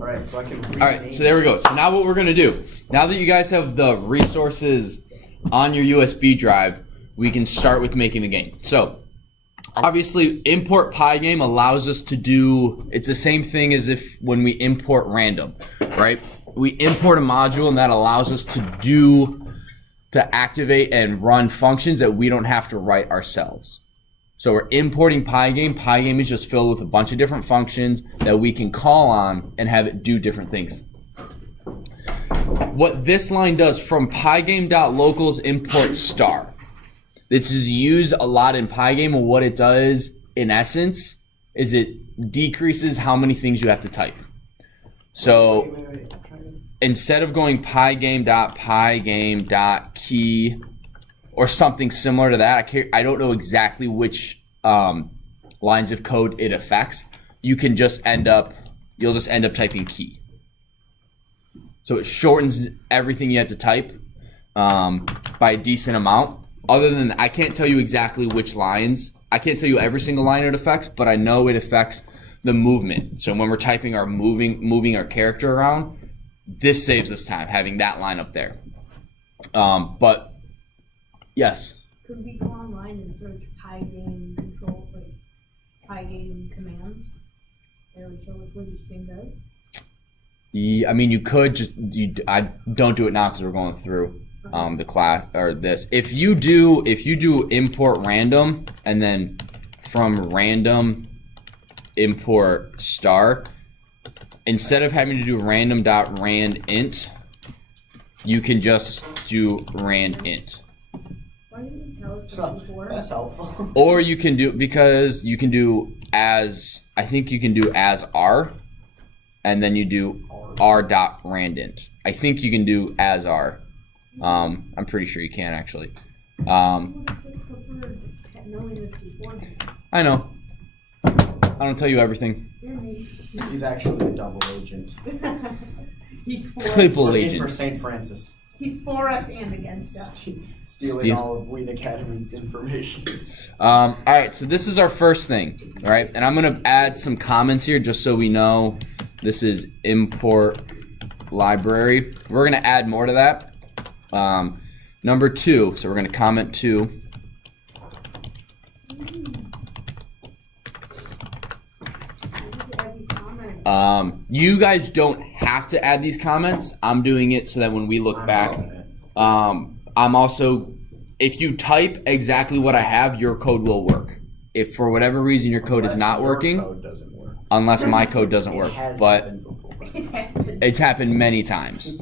Alright, so I can rename. Alright, so there we go. So now what we're going to do, now that you guys have the resources on your USB drive, we can start with making the game. So, obviously, import Pygame allows us to do, it's the same thing as if when we import random, right? We import a module and that allows us to activate and run functions that we don't have to write ourselves. So we're importing Pygame. Pygame is just filled with a bunch of different functions that we can call on and have it do different things. What this line does, from pygame.locals import star. This is used a lot in Pygame, and what it does in essence is it decreases how many things you have to type. So instead of going pygame.pygame.key or something similar to that, I don't know exactly which lines of code it affects. You'll just end up typing key. So it shortens everything you have to type by a decent amount. Other than that, I can't tell you exactly which lines. I can't tell you every single line it affects, but I know it affects the movement. So when we're typing our moving our character around, this saves us time having that line up there. But yes. Could we go online and search Pygame control, like Pygame commands? That would show us what each thing does. Yeah, I mean, you could I don't do it now because we're going through the class or this. If you do import random and then from random import star, instead of having to do random.randint, you can just do randint. Why didn't you tell us that before? That's helpful. Or you can do, because you can do as, I think you can do as r, and then you do r.randint. I think you can do as r. I'm pretty sure you can actually. I just preferred knowing this beforehand. I know. I don't tell you everything. You're me. He's actually a double agent. He's for us. Triple Working agent. for St. Francis. He's for us and against us. Stealing all of Wheat Academy's information. All right, so this is our first thing, all right? And I'm going to add some comments here just so we know this is import library. We're going to add more to that. Number 2, so we're going to comment 2. You guys don't have to add these comments. I'm doing it so that when we look back, I'm also, if you type exactly what I have, your code will work. If for whatever reason your code is not working, code doesn't work. unless my code doesn't work, but it's happened many times.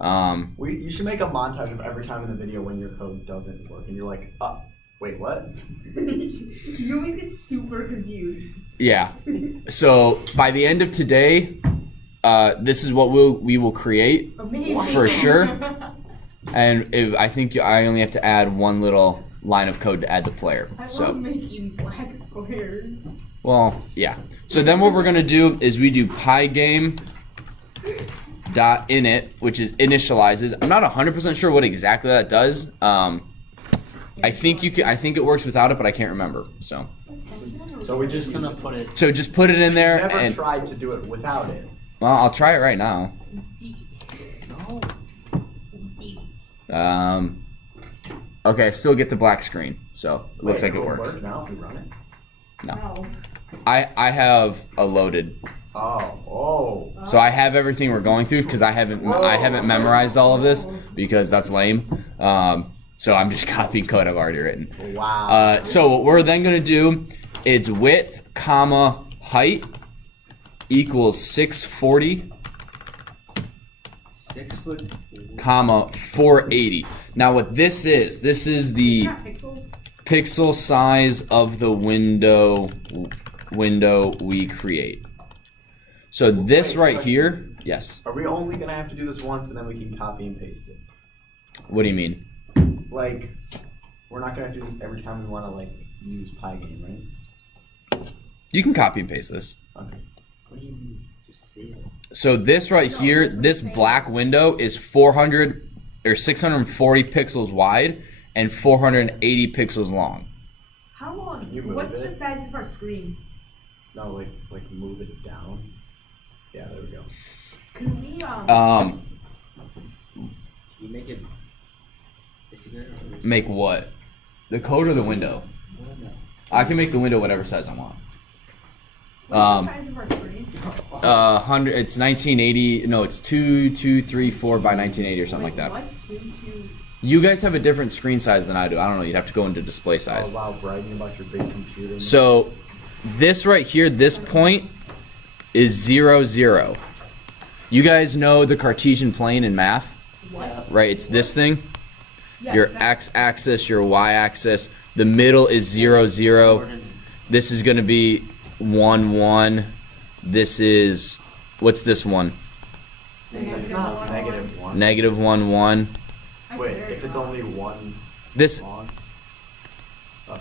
You should make a montage of every time in the video when your code doesn't work, and you're like, wait, what? You always get super confused. Yeah. So by the end of today, this is what we will create. Amazing. For sure. And I think I only have to add one little line of code to add the player. I love making black squares. Well, yeah. So then what we're gonna do is we do pygame dot init, which is initializes. I'm not 100% sure what exactly that does. I think it works without it, but I can't remember. So we're just gonna put it. So just put it in there. Never and tried to do it without it. Well, I'll try it right now. No. Okay, I still get the black screen, so it looks like it works. Work now if we run it? No. I have a loaded. Oh. So I have everything we're going through because I haven't memorized all of this because that's lame. So I'm just copying code I've already written. Wow. So what we're then gonna do is width, comma, height equals 640. 6 foot. Comma 480. Now what this is the pixel size of the window we create. So this right here, yes. Are we only gonna have to do this once and then we can copy and paste it? What do you mean? Like, we're not gonna have to do this every time we want to use Pygame, right? You can copy and paste this. Okay. What do you mean? Just see it. So this right here, this black window is 400 or 640 pixels wide and 480 pixels long. How long? What's the size of our screen? No, like move it down. You make it bigger or Make what? The code or the window? no? I can make the window whatever size I want. What's the size of our screen? 100. It's 1980. No, it's 2234 by 1980 or something like that. What? 2. You guys have a different screen size than I do. I don't know. You'd have to go into display size. Oh wow, bragging about your big computer. So this right here, this point is 0, 0. You guys know the Cartesian plane in math, What? right? It's this thing. Yes, Your that's- x-axis, your y-axis. The middle is 0, 0. This is going to be 1, 1. This is, what's this one? It's not negative one. Negative 1, 1. That's Wait, very if it's long. only one This long. Okay.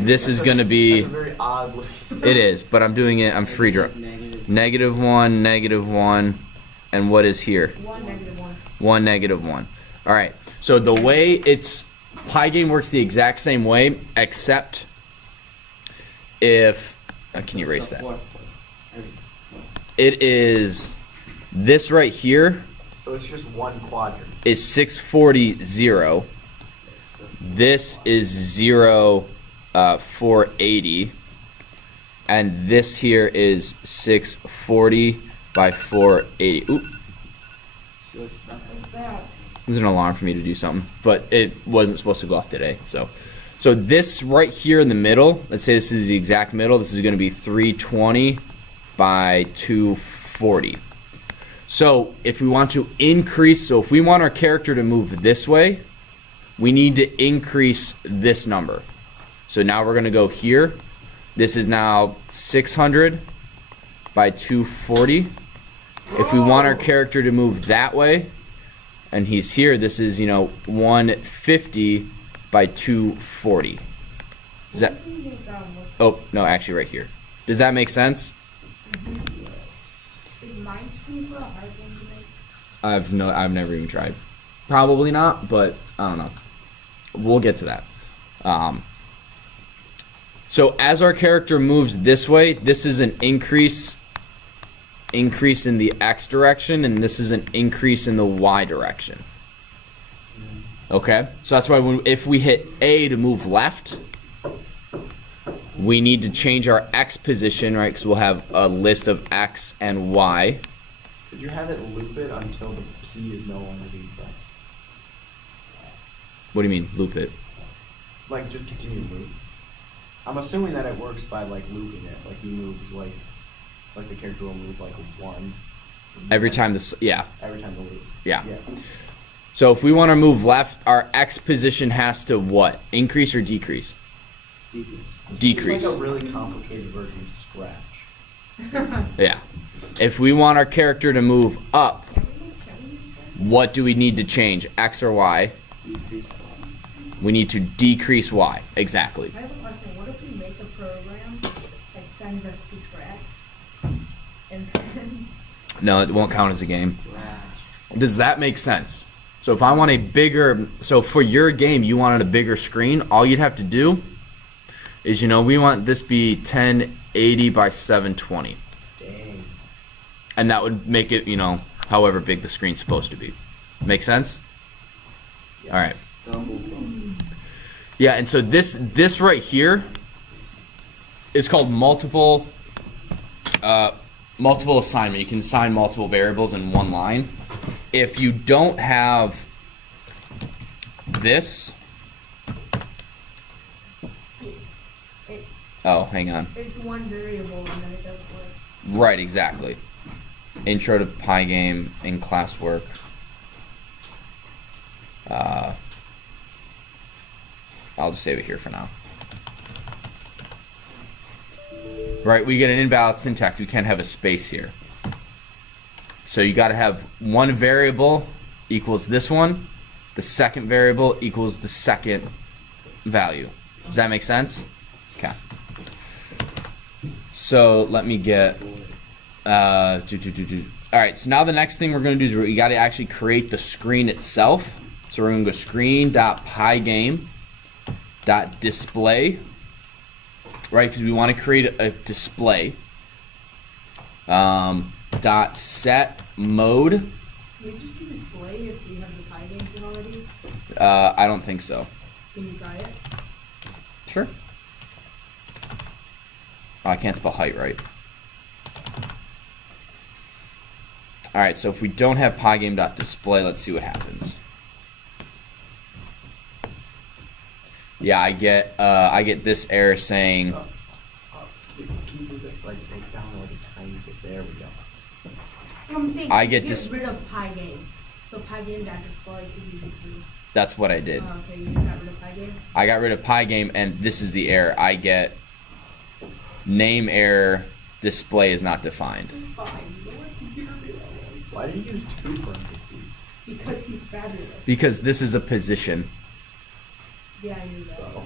this is going to be, That's a very odd looking. it is, but I'm doing it, I'm free draw. Negative 1, negative 1. And what is here? 1, -1. 1, -1. All right. So the way it's Pygame works the exact same way, except if can you erase that? It is this right here So it's just one quadrant. is 640 0. This is 0 480, and this here is 640 by 480. Oop. What's that? There's an alarm for me to do something, but it wasn't supposed to go off today. So this right here in the middle, let's say this is the exact middle. This is going to be 320 by 240. So if we want to increase, so if we want our character to move this way, we need to increase this number. So now we're going to go here. This is now 600 by 240. If we want our character to move that way, and he's here, this is, 150 by 240. Is that, oh, no, actually right here. Does that make sense? Is mine screen for a hard game to make? I've never even tried. Probably not, but I don't know. We'll get to that. So as our character moves this way, this is an increase in the X direction, and this is an increase in the Y direction. Okay, so that's why if we hit A to move left, we need to change our X position, right? Because we'll have a list of X and Y. Could you have it loop it until the key is no longer being pressed? What do you mean, loop it? Like just continue to loop. I'm assuming that it works by like looping it. Like he moves like the character will move like one. Every time this, yeah. Every time the loop. Yeah. Yeah. So if we want to move left, our X position has to what? Increase or decrease? Decrease. It's like a really complicated version of Scratch. Yeah. If we want our character to move up, what do we need to change? X or Y? We need to decrease Y. Exactly. I have a question. What if we make a program that sends us to Scratch? And then No, it won't count as a game. Does that make sense? So if I want a bigger, so for your game, you wanted a bigger screen, all you'd have to do is, we want this be 1080 by 720. Dang. And that would make it, however big the screen's supposed to be. Make sense? Yes. All right. Yeah, and so this right here is called multiple assignment. You can assign multiple variables in one line. If you don't have this, oh, hang on. it's one variable and then it does work. Right, exactly. Intro to Pygame in classwork. I'll just save it here for now. Right, we get an invalid syntax. We can't have a space here. So you got to have one variable equals this one. The second variable equals the second value. Does that make sense? Okay. So let me get... All right, so now the next thing we're going to do is we got to actually create the screen itself. So we're going to go screen.pygame.display, right? Because we want to create a display. dot set mode. Can we just do display if we have the Pygame thing already? I don't think so. Can you try it? Sure. Oh, I can't spell height right. All right, so if we don't have pygame.display, let's see what happens. Yeah, I get this error saying Can you move it like down like a tiny bit? There we go. I'm saying I get rid of Pygame. So Pygame.display can be removed. that's what I did. Okay, you got rid of Pygame? I got rid of Pygame, and this is the error. I get name error, display is not defined. It's fine. You know what computer do that way? Why did you use 2 parentheses? Because he's fabulous. Because this is a position. Yeah, I knew that. So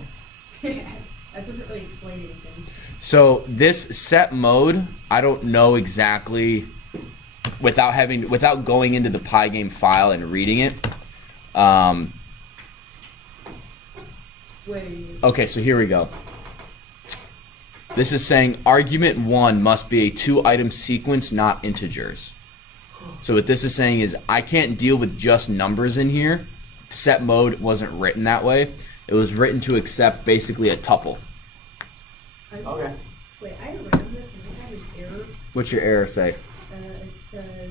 That doesn't really explain anything. So this set mode, I don't know exactly without going into the Pygame file and reading it. Wait. Okay, so here we go. This is saying argument 1 must be a 2-item sequence, not integers. So what this is saying is I can't deal with just numbers in here. Set mode wasn't written that way. It was written to accept basically a tuple. okay. Wait, I remember this and I had an error. What's your error say? It says,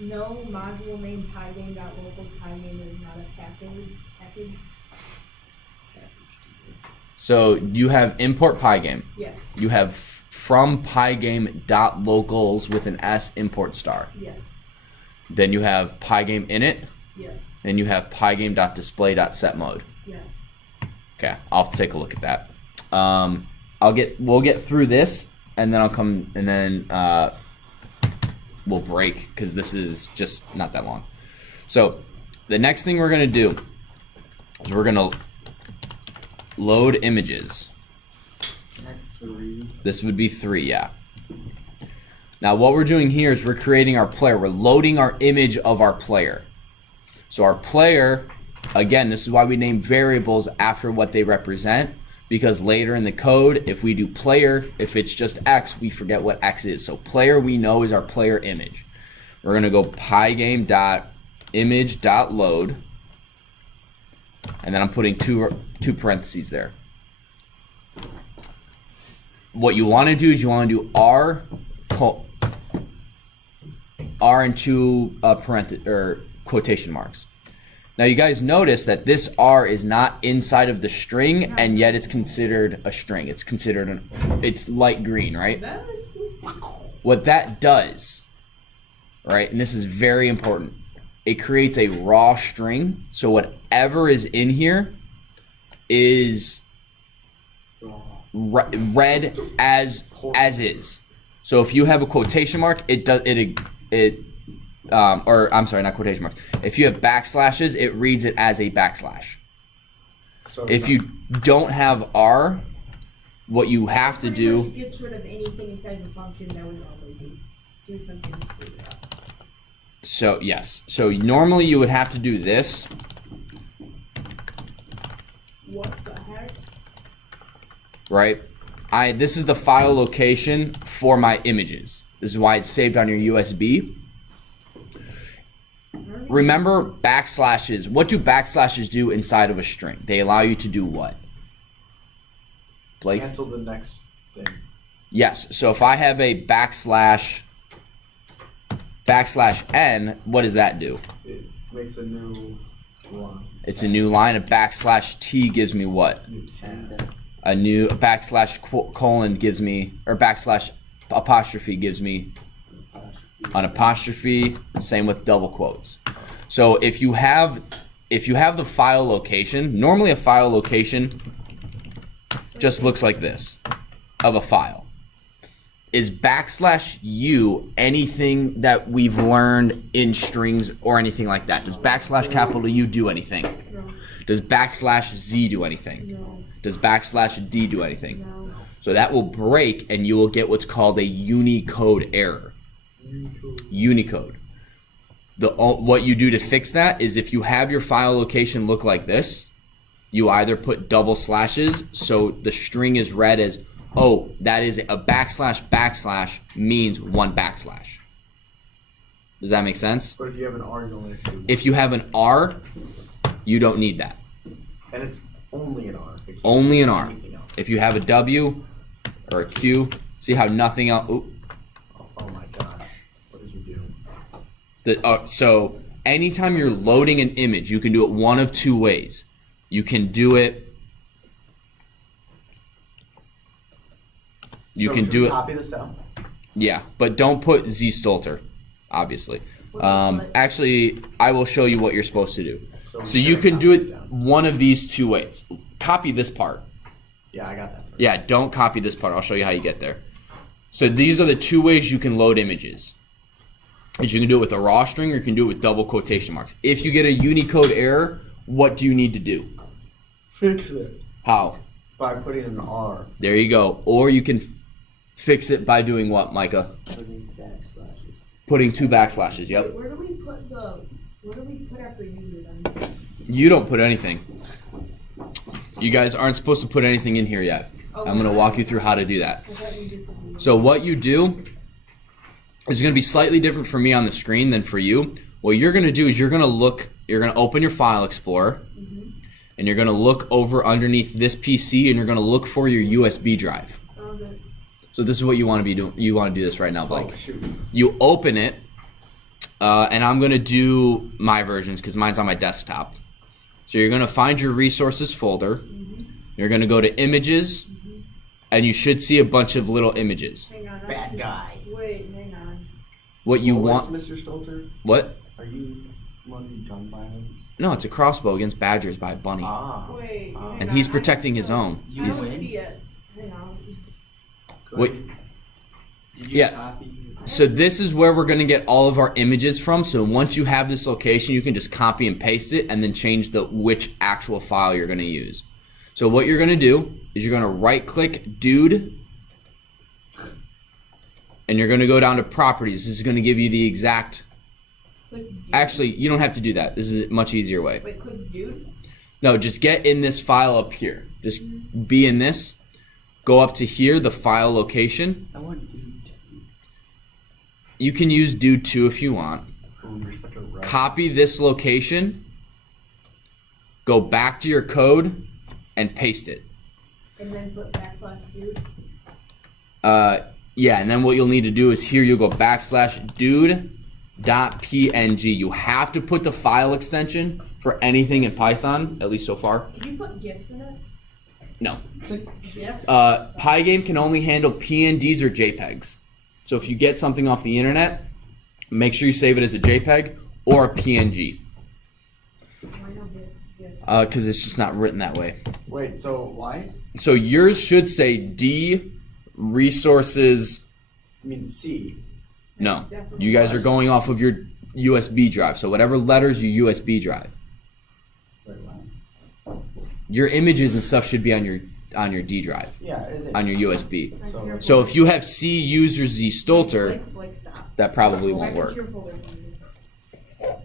no module name Pygame.local Pygame is not a package. So you have import Pygame. Yes, You have from Pygame.locals with an S import star. yes, Then you have Pygame init. yes, Then you have Pygame.display.setMode. yes. Okay, I'll take a look at that. We'll get through this, and then I'll come, and then we'll break because this is just not that long. So the next thing we're gonna do is we're gonna load images. At 3. This would be 3, yeah. Now what we're doing here is we're creating our player. We're loading our image of our player. So our player, again, this is why we name variables after what they represent, because later in the code, if we do player, if it's just X, we forget what X is. So player we know is our player image. We're gonna go pygame.image.load, and then I'm putting two parentheses there. What you want to do is you want to do R and 2 quotation marks. Now you guys notice that this R is not inside of the string, and yet it's considered a string. It's considered it's light green, right? That is cool. What that does, right, and this is very important, it creates a raw string. So whatever is in here is read as is. So if you have a quotation mark, or I'm sorry, not quotation marks. If you have backslashes, it reads it as a backslash. So If you don't have R, what you have to Pretty much do, it gets rid of anything inside the function that would normally do something to screw it up. so yes. So normally you would have to do this. What the heck? Right? This is the file location for my images. This is why it's saved on your USB. Remember backslashes. What do backslashes do inside of a string? They allow you to do what? Blake? cancel the next thing. Yes. So if I have a backslash n, what does that do? It makes a new line. It's a new line. A backslash t gives me what? New tab. A backslash colon gives me, or backslash apostrophe gives me an apostrophe. Same with double quotes. So if you have the file location, normally a file location just looks like this of a file. Is backslash u anything that we've learned in strings or anything like that? Does backslash capital U do anything? No, Does backslash z do anything? no, Does backslash d do anything? no. So that will break and you will get what's called a Unicode error. Unicode. What you do to fix that is if you have your file location look like this, you either put double slashes so the string is read as oh, that is a backslash means 1 backslash. Does that make sense? But if you have an R, you only have to do one. If you have an R, you don't need that. And it's only an R. It's Only an R. anything else. If you have a W or a Q, see how nothing else. Oh my gosh. What did you do? So anytime you're loading an image, you can do it one of two ways. You can do it. You So can should do we it. Copy this down. Yeah, but don't put Z Stolter, obviously. Actually, I will show you what you're supposed to do. So So you can do it one of these two ways. Copy this part. Yeah, I got that. Yeah, don't copy this part. I'll show you how you get there. So these are the two ways you can load images. Is you can do it with a raw string or you can do it with double quotation marks. If you get a Unicode error, what do you need to do? Fix it. How? By putting an R. There you go. Or you can fix it by doing what, Micah? Putting backslashes. Putting 2 backslashes, yep. Where do we put after user then? You don't put anything. You guys aren't supposed to put anything in here yet. I'm going to walk you through how to do that. I thought you just So what you do is going to be slightly different for me on the screen than for you. What you're going to do is you're going to open your File Explorer, and you're going to look over underneath this PC, and you're going to look for your USB drive. Okay. So this is what you want to be doing. You want to do this right now, Blake. Oh, shoot. You open it, and I'm going to do my versions because mine's on my desktop. So you're going to find your resources folder. You're going to go to images, and you should see a bunch of little images. Hang on. Bad guy. Wait, hang on. What you What's want? Mr. Stolter? What? Are you wanting gun violence? No, it's a crossbow against badgers by a bunny. Ah. Wait. hang And on. he's protecting his own. I He's, don't see it. Hang on. wait, Did you yeah. copy? So this is where we're going to get all of our images from. So once you have this location, you can just copy and paste it and then change which actual file you're going to use. So what you're going to do is you're going to right click dude, and you're going to go down to properties. This is going to give you the exact. Click dude. Actually, you don't have to do that. This is a much easier way. Wait, click dude? No, just get in this file up here. Just be in this. Go up to here, the file location. I want dude. You can use dude 2 if you want. Oh, you're such a rat. Copy this location. Go back to your code and paste it. And then put /dude. Yeah, and then what you'll need to do is here you'll go /dude.png. You have to put the file extension for anything in Python, at least so far. Did you put GIFs in it? No. GIFs? Pygame can only handle PNGs or JPEGs. So if you get something off the internet, make sure you save it as a JPEG or a PNG. Why not GIFs? Because it's just not written that way. Wait, so why? So yours should say D resources. I mean C. No, you guys are going off of your USB drive. So whatever letters your USB drive. Wait, what? Your images and stuff should be on your D drive, Yeah, it is. on your USB. So- So if you have C user Z Stolter, Blake, stop. that probably Go won't back work. into your folder.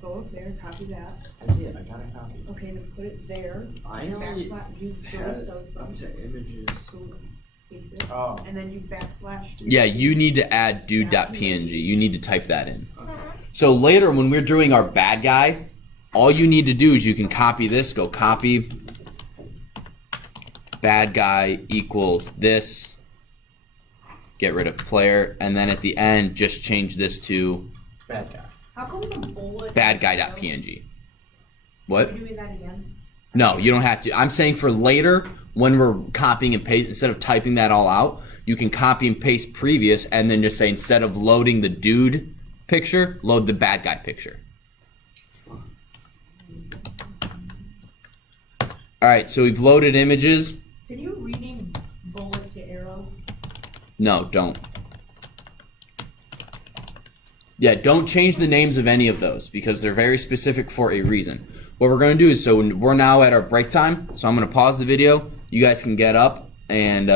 Go up there, copy that. I did. I got a copy. Okay, then put it there. I only You delete those things. images. Paste it. Oh. And then you /. Yeah, you need to add dude.png. You need to type that in. So later when we're doing our bad guy, all you need to do is you can copy this, go copy bad guy equals this, get rid of player, and then at the end just change this to Bad guy. How come the bullet? bad guy.png. What? Are you doing that again? No, you don't have to. I'm saying for later when we're copying and paste, instead of typing that all out, you can copy and paste previous and then just say instead of loading the dude picture, load the bad guy picture. All right, so we've loaded images. Can you rename bullet to arrow? No, don't. Yeah, don't change the names of any of those because they're very specific for a reason. What we're going to do is, so we're now at our break time, so I'm going to pause the video. You guys can get up and